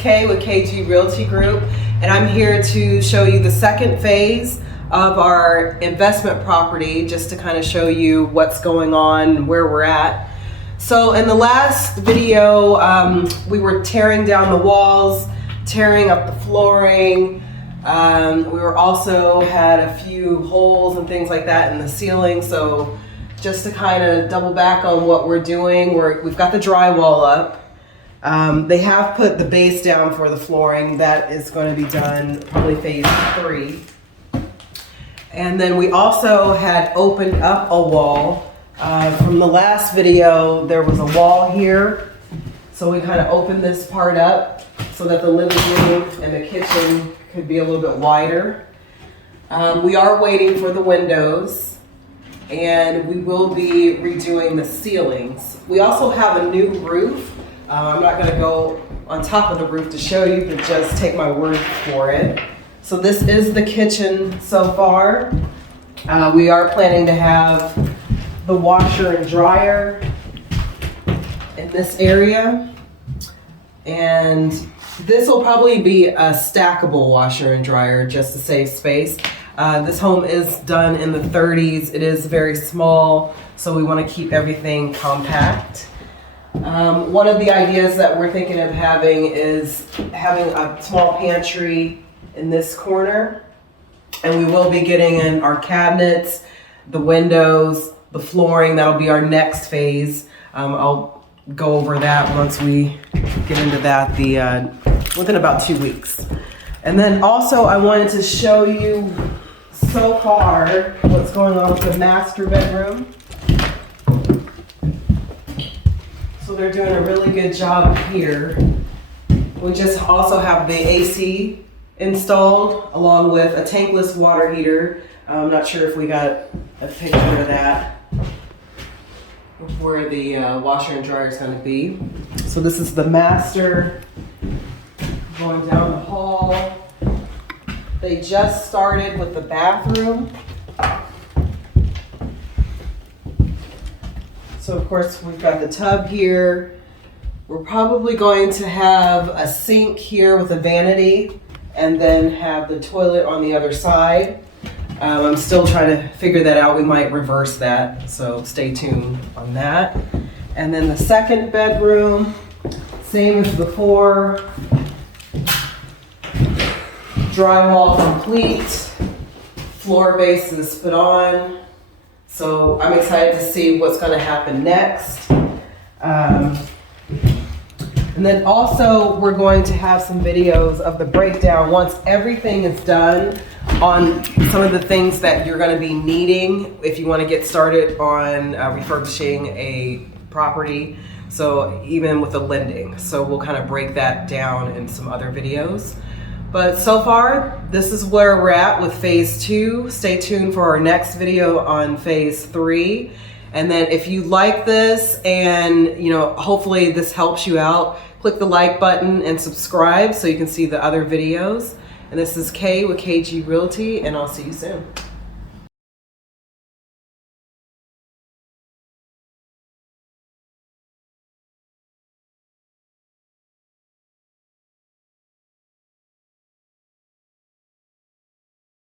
Kaye with KG Realty Group, and I'm here to show you the second phase of our investment property, just to kind of show you what's going on and where we're at. So in the last video, we were tearing down the walls, tearing up the flooring. We were also had a few holes and things like that in the ceiling. So just to kind of double back on what we're doing, we've got the drywall up. They have put the base down for the flooring. That is going to be done probably phase 3. And then we also had opened up a wall. From the last video, there was a wall here. So we kind of opened this part up so that the living room and the kitchen could be a little bit wider. We are waiting for the windows, and we will be redoing the ceilings. We also have a new roof. I'm not going to go on top of the roof to show you, but just take my word for it. So this is the kitchen so far. We are planning to have the washer and dryer in this area. And this will probably be a stackable washer and dryer just to save space. This home is done in the 30s. It is very small, so we want to keep everything compact. One of the ideas that we're thinking of having is having a small pantry in this corner, and we will be getting in our cabinets, the windows, the flooring. That'll be our next phase. I'll go over that once we get into that within about 2 weeks. And then also I wanted to show you so far what's going on with the master bedroom. So they're doing a really good job here. We just also have the AC installed along with a tankless water heater. I'm not sure if we got a picture of that, of where the washer and dryer is going to be. So this is the master going down the hall. They just started with the bathroom. So of course we've got the tub here. We're probably going to have a sink here with a vanity and then have the toilet on the other side. I'm still trying to figure that out. We might reverse that, so stay tuned on that. And then the second bedroom, same as before. Drywall complete, floor base is put on. So I'm excited to see what's going to happen next. And then also we're going to have some videos of the breakdown once everything is done on some of the things that you're going to be needing if you want to get started on refurbishing a property. So even with the lending. So we'll kind of break that down in some other videos. But so far, this is where we're at with phase 2. Stay tuned for our next video on phase 3. And then if you like this and hopefully this helps you out, click the like button and subscribe so you can see the other videos. And this is Kaye with KG Realty, and I'll see you soon.